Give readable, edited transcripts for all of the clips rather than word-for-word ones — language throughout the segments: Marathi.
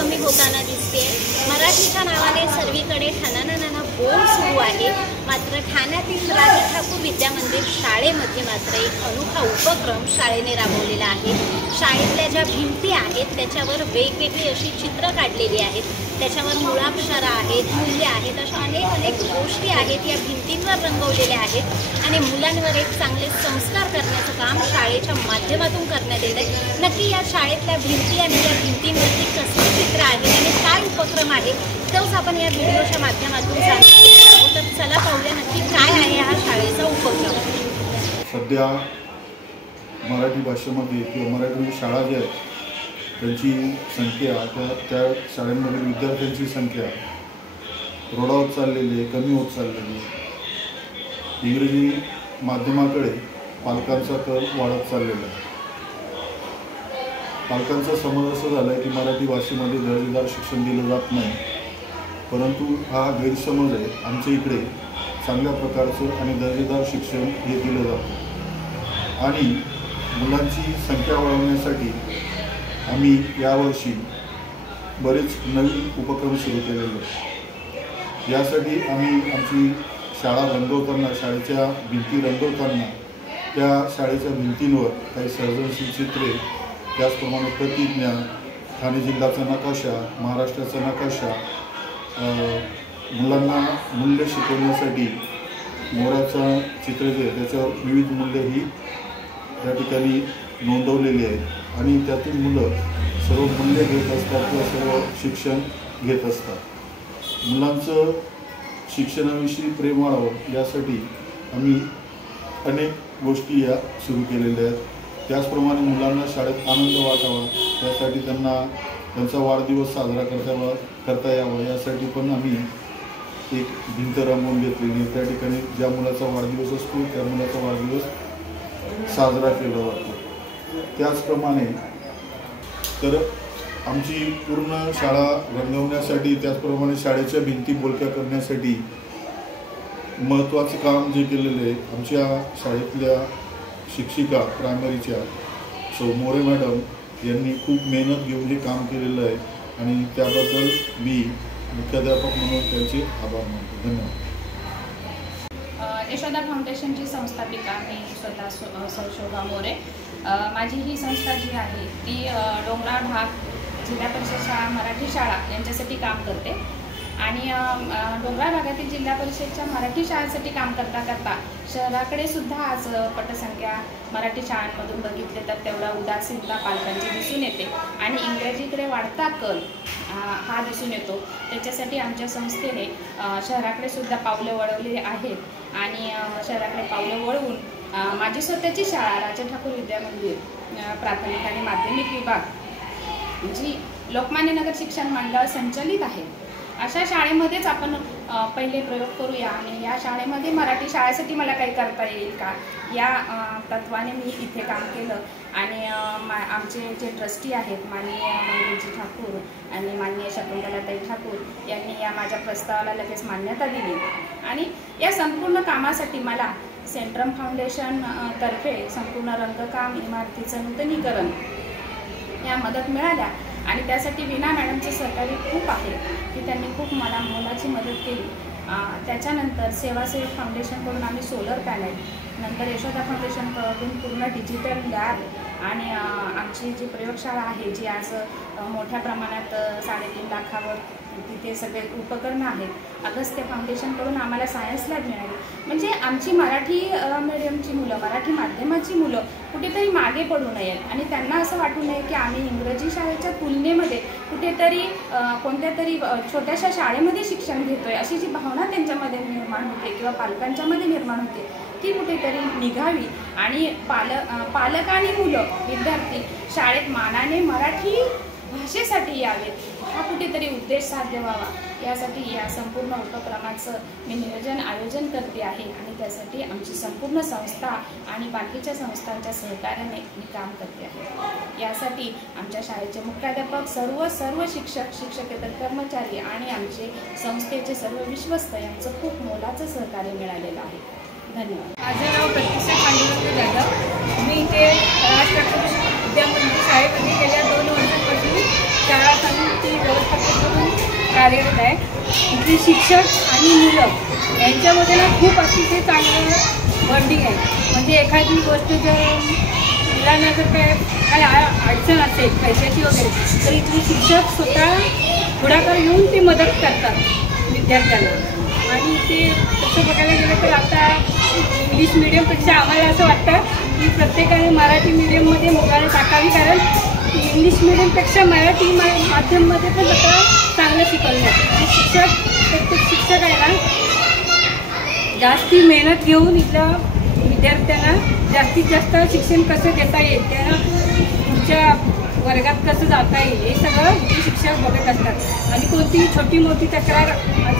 कमी होताना दिसते। मराठीच्या नावाने सर्वीकडे ठाणानाना बोल सुरू आहे। मात्र ठाण्यातील राणी ठाकूर विद्या मंदिर शाळेमध्ये मात्र एक अनोखा उपक्रम शाळेने राबवलेला आहे। शाळेतल्या ज्या भिंती आहेत त्याच्यावर वेगवेगळी अशी चित्र काढलेली आहेत, त्याच्यावर मुळाक्षरं आहेत, मूल्य आहेत, अशा अनेक गोष्टी आहेत या भिंतींवर रंगवलेल्या आहेत आणि मुलांवर एक चांगले संस्कार करण्याचं काम शाळेच्या माध्यमातून करण्यात येत आहे। नक्की या शाळेतल्या भिंती आणि या भिंतींवरती कसली चित्र आहेत आणि काय उपक्रम आहे तोच आपण या व्हिडिओच्या माध्यमातून जाणून आहोत। तर चला पाहूया नक्की काय आहे हा शाळेचा उपक्रम। सध्या मराठी भाषेमध्ये किंवा मराठी शाळा ज्या आहेत त्यांची संख्या त्या शाळांमधील विद्यार्थ्यांची संख्या रोडावत चाललेली आहे, कमी होत चाललेली आहे। इंग्रजी माध्यमाकडे पालकांचा कल वाढत चाललेला आहे। पालकांचा समज असं झाला आहे की मराठी भाषेमध्ये दर्जेदार शिक्षण दिलं जात नाही, परंतु हा गैरसमज आहे। आमच्या इकडे चांगल्या प्रकारचं आणि दर्जेदार शिक्षण हे दिलं जातं आणि मुलांची संख्या वाढवण्यासाठी आम्ही यावर्षी बरेच नवीन उपक्रम सुरू केलेले आहेत। यासाठी आम्ही आमची शाळा रंगवताना, शाळेच्या भिंती रंगवताना त्या शाळेच्या भिंतींवर काही सर्जनशील चित्रे, त्याचप्रमाणे प्रतिज्ञा, ठाणे जिल्ह्याचा नकाशा, महाराष्ट्राचा नकाशा, मुलांना मूल्य शिकवण्यासाठी मोराचं चित्र जे आहे त्याच्यावर विविध मूल्य ही या ठिकाणी नोंदवलेली आहेत आणि त्यातून मुलं सर्व मूल्य घेत असतात किंवा सर्व शिक्षण घेत असतात। मुलांचं शिक्षणाविषयी प्रेम वाढावं यासाठी आम्ही अनेक गोष्टी या सुरू केलेल्या आहेत। त्याचप्रमाणे मुलांना शाळेत आनंद वाटावा यासाठी त्यांचा वाढदिवस साजरा करता यावा यासाठी पण आम्ही एक भिंत रंगवून घेतलेली आहे। त्या ठिकाणी ज्या मुलाचा वाढदिवस असतो त्या मुलाचा वाढदिवस साजरा केला जातो। त्याचप्रमाणे तर आमची पूर्ण शाळा रंगवण्यासाठी, त्याचप्रमाणे शाळेच्या भिंती बोलक्या करण्यासाठी महत्त्वाचं काम जे केलेलं आहे आमच्या शाळेतल्या शिक्षिका प्रायमरीच्या सौ मोरे मॅडम यांनी खूप मेहनत घेऊन हे काम केलेलं आहे आणि त्याबद्दल मी मुख्याध्यापक म्हणून त्यांचे आभार मानतो। धन्यवाद। यशोदा फाउंडेशनची संस्थापिका मी स्वतः सौ शोभा मोरे। माझी ही संस्था जी आहे ती डोंगराळ भाग जिल्हा परिषद शाळा, मराठी शाळा यांच्यासाठी काम करते आणि डोंगराळ भागातील जिल्हा परिषदच्या मराठी शाळांसाठी काम करता करता शहराकडे सुद्धा आज पटसंख्या मराठी शाळांमधून बघितले तर तेवढा उदासीनता पालकांची दिसून येते आणि इंग्रजीकडे वाढता कल हा दिसून येतो। त्याच्यासाठी आमच्या संस्थेने शहराकडे सुद्धा पावलं वळवली आहेत आणि शहराकडे पावलं वळवून माझी स्वतःची शाळा राजा ठाकूर विद्या मंदिर प्राथमिक आणि माध्यमिक विभाग जी लोकमान्य नगर शिक्षण मंडळ संचलित आहे अशा शाळेमध्येच आपण पहिले प्रयोग करूया आणि या शाळेमध्ये मराठी शाळेसाठी मला काही करता येईल का या तत्वाने मी इथे काम केलं आणि आमचे जे ट्रस्टी आहेत माननीय मंगेशजी ठाकूर आणि माननीय शकुंतलाताई ठाकूर यांनी या माझ्या प्रस्तावाला लगेच मान्यता दिली आणि या संपूर्ण कामासाठी मला सेंट्रम फाउंडेशन तर्फे संपूर्ण रंगकाम, इमारतीचं नूतनीकरण या मदत मिळाल्या आणि त्यासाठी वीणा मॅडमचं सहकार्य खूप आहे की त्यांनी खूप मला मोलाची मदत केली। त्याच्यानंतर सेवासेवी फाउंडेशनकडून आम्ही सोलर पॅनल, नंतर यशोदा फाउंडेशनकडून पूर्ण डिजिटल लॅब आणि आमची जी प्रयोगशाळा आहे जी आज मोठ्या प्रमाणात 3.5 लाखावर तिथे सगळे उपकरणं आहेत। अगस्त्य फाउंडेशनकडून आम्हाला सायन्स लॅब मिळाली। म्हणजे आमची मराठी मीडियमची मुलं, मराठी माध्यमाची मुलं कुठेतरी मागे पडू नयेत आणि त्यांना असं वाटू नये की आम्ही इंग्रजी शाळेच्या तुलनेमध्ये कुठेतरी कोणत्या तरी छोट्याशा शाळेमध्ये शिक्षण घेतोय अशी जी भावना त्यांच्यामध्ये निर्माण होते किंवा पालकांच्यामध्ये निर्माण होते ती कुठेतरी निघावी आणि पालक आणि मुलं, विद्यार्थी शाळेत मानाने मराठी भाषेसाठी यावेत हा कुठेतरी उद्देश साध्य व्हावा यासाठी या संपूर्ण उपक्रमाचं मी आयोजन करते आहे आणि त्यासाठी आमची संपूर्ण संस्था आणि बाकीच्या संस्थांच्या सहकार्याने मी काम करते आहे। यासाठी आमच्या शाळेचे मुख्याध्यापक, सर्व शिक्षक, शिक्षकेतर कर्मचारी आणि आमचे संस्थेचे सर्व विश्वस्त यांचं खूप मोलाचं सहकार्य मिळालेलं आहे। धन्यवाद। माझं नाव प्रतिष्ठा पांडुरंग जाधव। मी इथे राज ठाकूर विद्या मंदिर शाळेमध्ये गेल्या 2 वर्षांपासून शाळा समिती कार्यरत आहे. इथले शिक्षक आणि मुलं यांच्यामध्ये ना खूप अतिशय चांगलं बॉन्डिंग आहे. म्हणजे एखादी गोष्ट जर मुलांना जर काय अडचण असेल पैशाची वगैरे तर इथले शिक्षक स्वतः पुढाकार घेऊन ते मदत करतात विद्यार्थ्यांना. आणि ते तसं बघायला गेलं तर आता इंग्लिश मिडियमपेक्षा आम्हाला असं वाटतं की प्रत्येकाने मराठी मीडियममध्ये मुलाला टाकावी, कारण इंग्लिश मिडियमपेक्षा मराठी माध्यममध्ये पण आता चांगलं शिकवलं जातं. प्रत्येक शिक्षक आहे ना जास्ती मेहनत घेऊन इथल्या विद्यार्थ्यांना जास्तीत जास्त शिक्षण कसं देता येईल, त्यांना पुढच्या वर्गात कसं जाता येईल हे सगळं शिक्षक बघत असतात. आणि कोणतीही छोटी मोठी तक्रार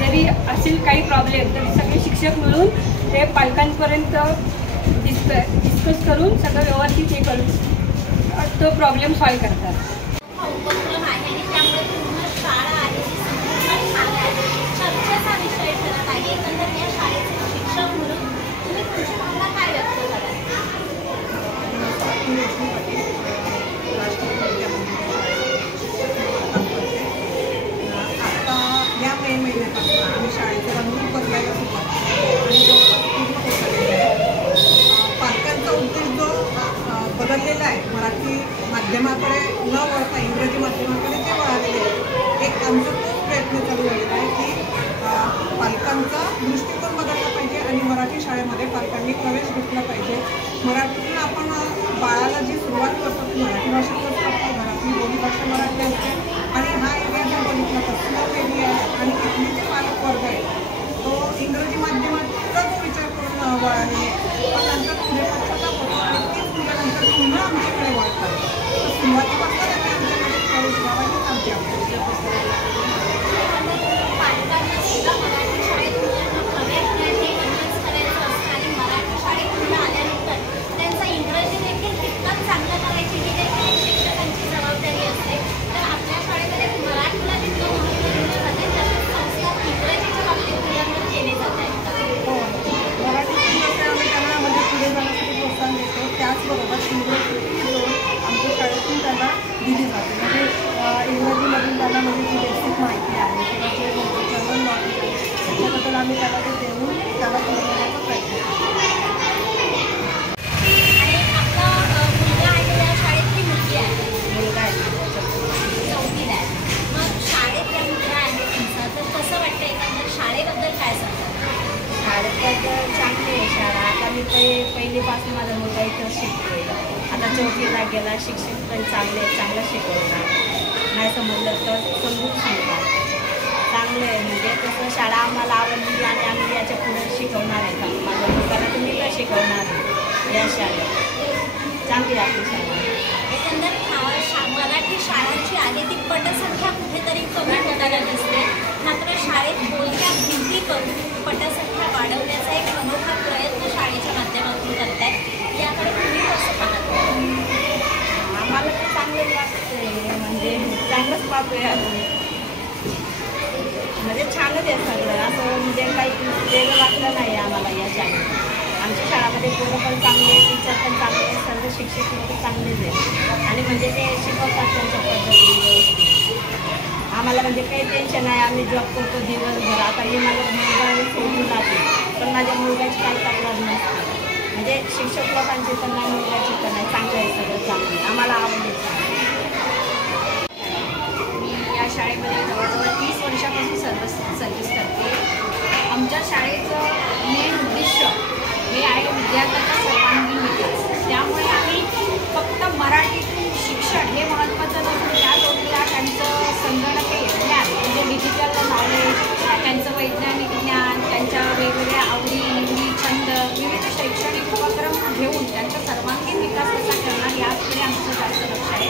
जरी असेल काही प्रॉब्लेम तर सगळे शिक्षक मिळून ते पालकांपर्यंत डिस्कस करून सगळं व्यवस्थित हे करून तो प्रॉब्लेम सॉल्व्ह करतात. हा उपक्रम आहे आणि त्यामुळे पूर्ण शाळा आहे चर्चेचा विषय ठरत आहे. एकंदर या शाळेचे शिक्षक म्हणून तुम्ही तुमच्या भावना काय व्यक्त कराल? आता या मे महिन्यापासून आम्ही शाळेचं रंगरूप बदलायला सुरुवात आणि जवळपास पूर्ण होत आलेलं आहे. पालकांचा उद्देश जो बदललेला आहे, मराठी माध्यमाकडे न वळता इंग्रजी माध्यमाकडे जे वळालेले आहे, एक आमचा खूप प्रयत्न चालू झालेला आहे की पालकांचा दृष्टिकोन बदलला पाहिजे आणि मराठी शाळेमध्ये पालकांनी प्रवेश घेतला पाहिजे. मराठीतून आपण बाळाला जी सुरुवात करतो ती मराठी भाषेतच करतो, घरातली बोलीभाषा मराठी असते. आणि हा एरिया जो बघितला तर स्लो एरिया आहे आणि इथले जे पालक वर्ग आहे तो इंग्रजी माध्यमाचा जो विचार करून वळाले, पण नंतर पुढे पश्चाताप होतो आणि तीच मुलांनंतर पुन्हा आमच्याकडे वळतात. तर सुरुवातीपासून त्यांनी आमच्याकडे प्रवेश घ्यावा हीच आमची अपेक्षा. पालकांना सुद्धा मराठी शाळेत मुलांना प्रवेश घ्यायचे कन्व्हिन्स करायचं असतं आणि मराठी शाळेत मुलं आल्यानंतर त्यांचा इंग्रजी देखील तितकंच चांगलं करायची ही देखील शिक्षकांची जबाबदारी असते. तर आपल्या शाळेमध्ये मराठीला जितकं महत्त्व दिलं जाते तसेच संस्कार इंग्रजीच्या बाबतीत मुलांना केले जात आहेत. हो, मराठीतून जसे आम्ही त्यांना म्हणजे पुढे जाण्यासाठी प्रोत्साहन देतो त्याचबरोबर इंग्रजीची जोड आमच्या शाळेतून त्यांना दिली जाते. म्हणजे इंग्रजीमधून त्यांना म्हणजे जी बेसिक माहिती आहे किंवा जे जनरल नॉलेज आहे त्याच्याबद्दल आम्ही त्याला ते देऊन त्याला पुढे जाण्याचा प्रयत्न करतो. आणि आपला मुलगा आहे या शाळेतली मुलगी आहे, मुलगा आहे 4वीला आहे. मग शाळेत या मुलगा आहे तुमचा, तर कसं वाटतं एकंदर शाळेबद्दल काय सांगतात? शाळेबद्दल चांगली आहे शाळा. आता मी पहिलीपासून माझा मुलगा इथं शिकतोय. आता 4वीला गेला. शिक्षक पण चांगलं शिकवतात. नाही समजलं तर समजून सांगतात. चांगलं आहे. म्हणजे तसं शाळा आम्हाला आवडली आणि आम्ही याच्या पुढे शिकवणार आहे. माझ्या मुलाला तर मी पण शिकवणार आहे या शाळेत. चांगली आपली शाळा. एकंदर मराठी शाळांची आहे ती पटसंख्या कुठेतरी कमी होताना दिसते. मात्र शाळेत बोलक्या भिंती करून पटसंख्या वाढवण्याचा एक अनोखा प्रयत्न शाळेच्या माध्यमातून करताय. याकडे तुम्ही कसं पाहता? आम्हाला तर चांगलं वाटतंय. म्हणजे चांगलंच पाहतोय आम्ही. म्हणजे छानच आहे सगळं. असं म्हणजे काही वेगळं वाटलं नाही आम्हाला या शाळेत. आमच्या शाळेमध्ये पोरं पण चांगले, टीचर पण चांगले, सर्व शिक्षक लोक चांगलेच आहेत. आणि म्हणजे ते शिकवतात त्यांच्या पद्धतीने. आम्हाला म्हणजे काही टेन्शन नाही. आम्ही जॉब करतो दिवसभर. आता हे माझा मुलगा सोडून जाते पण माझ्या मुलगाची काही तक्रार नसते. म्हणजे शिक्षक लोकांची पण नाही, मुलगाची पण नाही. चांगलं आहे सगळं चांगलं. आम्हाला आवडले. मी या शाळेमध्ये जवळजवळ 30 वर्षापासून सर्व्हिस करते. आमच्या शाळेचं मेन उद्दिष्ट हे आहे विद्यार्थ्यांचा सर्वांगीण विकास. त्यामुळे आम्ही फक्त मराठीतून शिक्षण हे महत्त्वाचं नसून त्या जोडीला त्यांचं संगणकीय ज्ञान म्हणजे डिजिटल नॉलेज, त्यांचं वैज्ञानिक ज्ञान, त्यांच्या वेगवेगळ्या आवडी निवडी, छंद, विविध शैक्षणिक उपक्रम घेऊन त्यांचा सर्वांगीण विकास कसा करणार याकडे आमचं जास्त लक्ष आहे.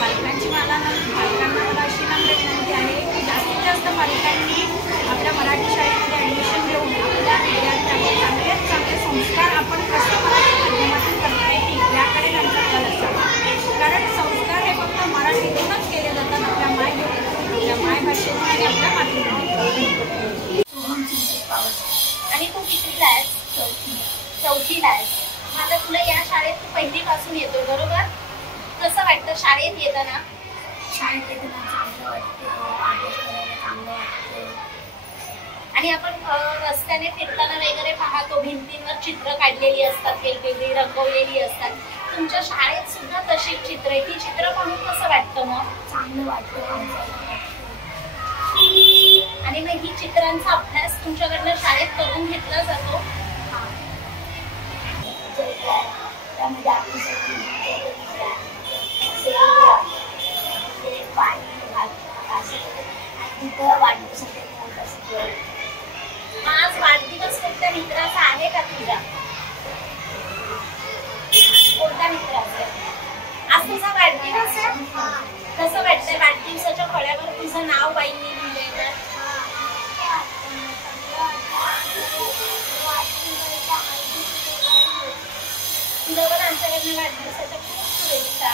पालकांना मला अशी विनंती आहे की जास्तीत जास्त पालकांनी आपल्या मराठी शाळेमध्ये ॲडमिशन घेऊन आपल्या विद्यार्थ्यांना चांगल्यात चांगले संस्कार आपण कसं मराठी माध्यमातून करता येतील याकडे त्यांचा कल असावा. कारण संस्कार हे फक्त मराठीतूनच केले जातात, आपल्या मायभाषेतून आणि आपल्या मातृभूमीतून. आणि तू कितवीला आहेस? चौथीला आहेस. आता तुला या शाळेत पहिलीपासून येतो बरोबर? कसं वाटतं शाळेत येताना? शाळेत येताना चांगलं वाटतं. चांगलं वाटतं. आणि आपण रस्त्याने फिरताना वगैरे पाहतो भिंतींवर चित्र काढलेली असतात, वेगवेगळी रंगवलेली असतात. तुमच्या शाळेत सुद्धा तशी चित्र आहे. ती चित्र पाहून कसं वाटतं मग? चांगलं वाटतं. आणि मग ही चित्रांचा अभ्यास तुमच्याकडनं शाळेत करून घेतला जातो. त्यामध्ये आपली आज वाढदिवस कोणत्या मित्राचा आहे का तुझा? कोणत्या मित्राचा? आज तुझा वाढदिवस आहे. कसं वाटतंय वाढदिवसाच्या फळ्यावर तुझं नाव बाईंनी लिहिलंय तर? तुला पण आमच्याकडनं वाढदिवसाच्या खूप शुभेच्छा.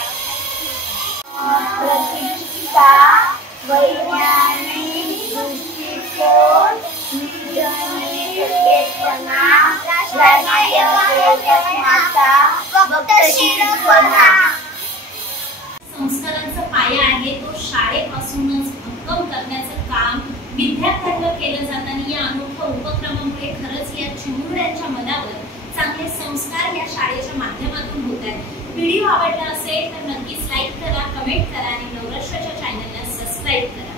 प्रतिष्ठिता वैज्ञानिक दृष्टिकोन संस्कारांचा पाया आहे तो शाळेपासूनच भक्कम करण्याचं काम विद्यार्थ्यांवर केलं जातं. आणि या अनोख्या उपक्रमामुळे खरंच या चिमुरड्यांच्या मनावर चांगले संस्कार या शाळेच्या माध्यमातून होत आहेत. व्हिडिओ आवडला असेल तर नक्कीच लाईक करा, कमेंट करा आणि नवराष्ट्राच्या चॅनलला सबस्क्राईब करा.